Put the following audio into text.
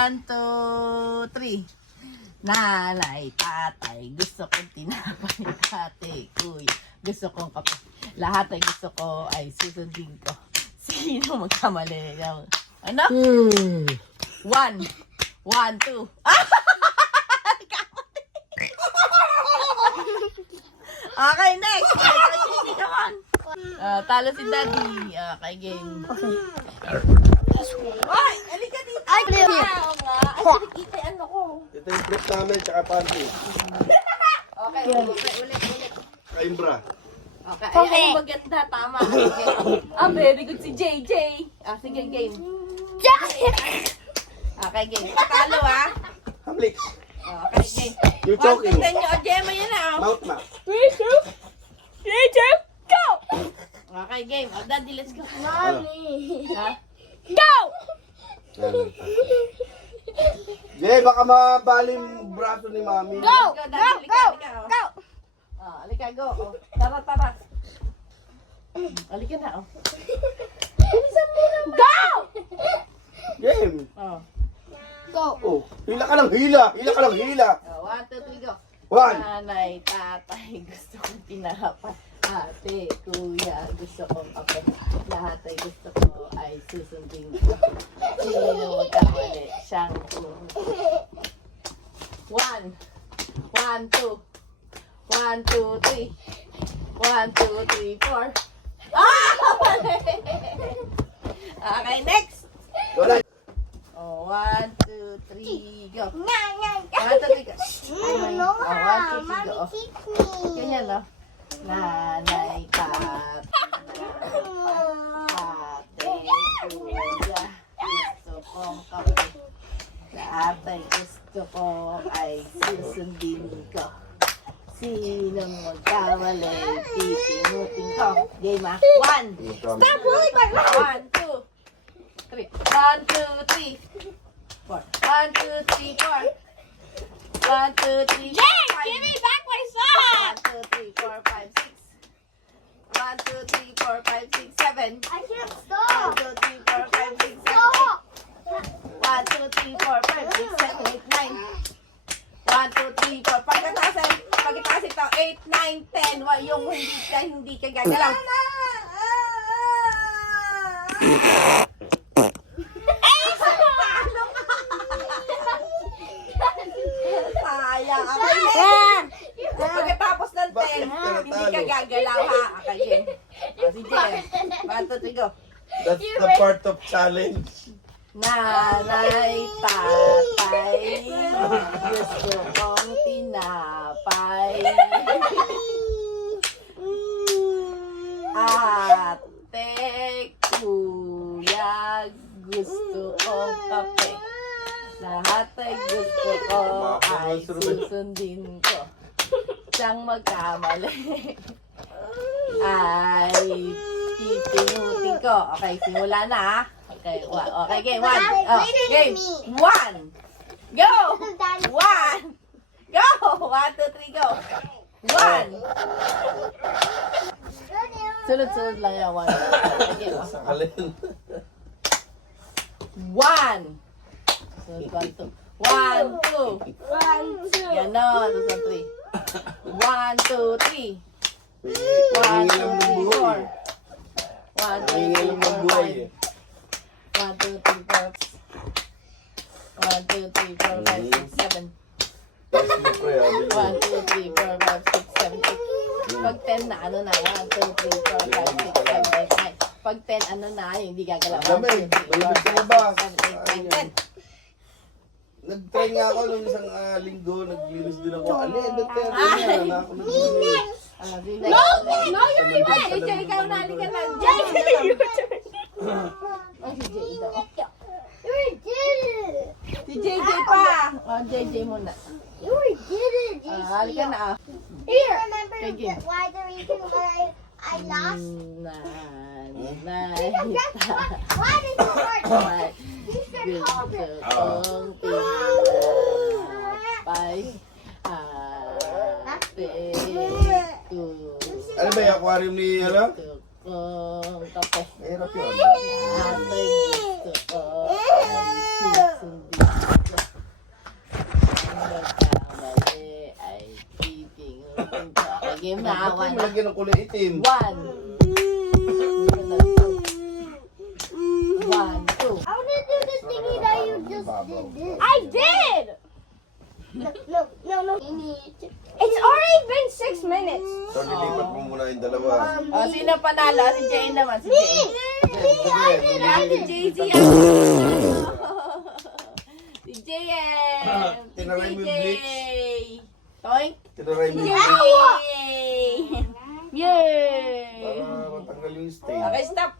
1, 2, 3. Nanay, tatay, gusto kong tinapay. Ate, kuya, gusto kong kape. Lahat ay gusto ko ay susundin ko. Sino magkamali? Ano? 1, 1, 2. Okay, next. Talo si Daddy. Okay, game. Ay, alika dito. Ay, clear. Ay, kita ano ko. Ito yung flip namin, tsaka panty. Okay, ulit. Kaimbra. Okay, ay, ano maganda, tama. Okay. Very good si JJ. Sige, game. Okay, game. Talo, Hamlix. Okay, game. You're choking. 1 to 10 nyo. Gemma, yan na. Mount na. 3, 2, 3, 2, go! Okay, game. Daddy, let's go. Mommy. Go! Jay, baka mabali yung braso ni Mami. Go! Go! Alika, go. Tara. Alika na, Go! Game. Go. Oh, hila ka ng hila. 1, 2, 3, go. 1. Nanay, tatay, gusto kong tinapay. Ate, kuya, gusto kong kape. Lahat ay gusto ko ay susundin ko. Sino magkamali? Siyang 1, 1, 2. 1, 2, 3. 1, 2, 3, 4. Okay, next. Wala. 1, 2, 3, go. 1, 2, 3, go. No, 1, 2, 3, Mommy, go. teach me. Ganyan, no? Nanay, tatay, ate, kuya, gusto kong kape. Lahat ay gusto ko ay susundin ko. Sinong magkamali, pipinutin ko. Game, 1. Stop pulling my leg! 1, 2, 3. 1, 2, 3. 4. 1, 2, 3, 4. 1, 2, 3, 4, 5. Give me back my sock. 1, 2, 3, 4, 5, 6. 1, 2, 3, 4, 5, 6, 7. I can't 1, stop. 2, 3, 4, 5, 6, 7, 8. Stop. 1, 2, 3, 4, 5, 6, 7, 8, 9. 1, 2, 3, 4. Pagkataas ito, 8, 9, 10. Yung hindi ka gagalaw. Sayang. Pagkatapos ng 10, hindi ka gagalaw, ha? Okay, si Jen. 1, 2, 3, go. That's the part of challenge. Nanay, tatay, gusto kong tinapay. Ate, kuya, gusto kong kape. Lahat ay gusto ko ay susundin ko. Siyang magkamali ay pipinutin ko. Okay, simula na, ha? Okay, game. 1. Game. 1. Go! 1. Go! 1, 2, 3, go. 1. Sunod-sunod lang yan. 1. Okay, Sakalin. 1. Sunod 1, 2. 1, 2. 1, 2. Yan na. Sunod 3. 1, 2, 3. 1, Hingi lang 2, 3, ng buhay. 4. 1, 2, Hingi 3, lang ng buhay 4, 5. eh. 1, 2, 3, 4. 1, 2, 3, 4, 5, 6, 7. Tapos mo pre, 1, 2, 3, 4, 5, 6, 7, 8. Pag 10 na, ano na? 1, 2, 3, 4, 5, 6, 7, 8, 9. Pag 10, ano na? Yung hindi gagalaw. 1, 2, 3, 4, 5, 6, 7, 8, 9, 10. Nag-try nga ako nung isang linggo, naglinis din ako. Duterte na ako naglinis. No, you're right. JJ, ikaw na. Halika na. Ay, si JJ daw. You did it. Si JJ pa. JJ muna. You did it. Halika na. Here. Remember Sige. why the reason why I lost? Nanay, Why did you hurt? tatay, You should hold it. gusto kong tinapay. Ate, Ano ba yung aquarium ni, ano? gusto kong kape. Mahirap yun. Ate, gusto ko ay susundin. lagyan ng kulay itim. 1. 1, 2. I want to do the thingy that you just did. This. I did! No. It's already been 6 minutes. So, nilipat mo muna yung dalawa. Oh, sino panalo? Si Jane naman. Si Jane. Si JC. Si JM. Tinaray mo yung bleach. Toink. Tinaray mo yung Yay! Yay! para matanggal yung stain. Okay, stop.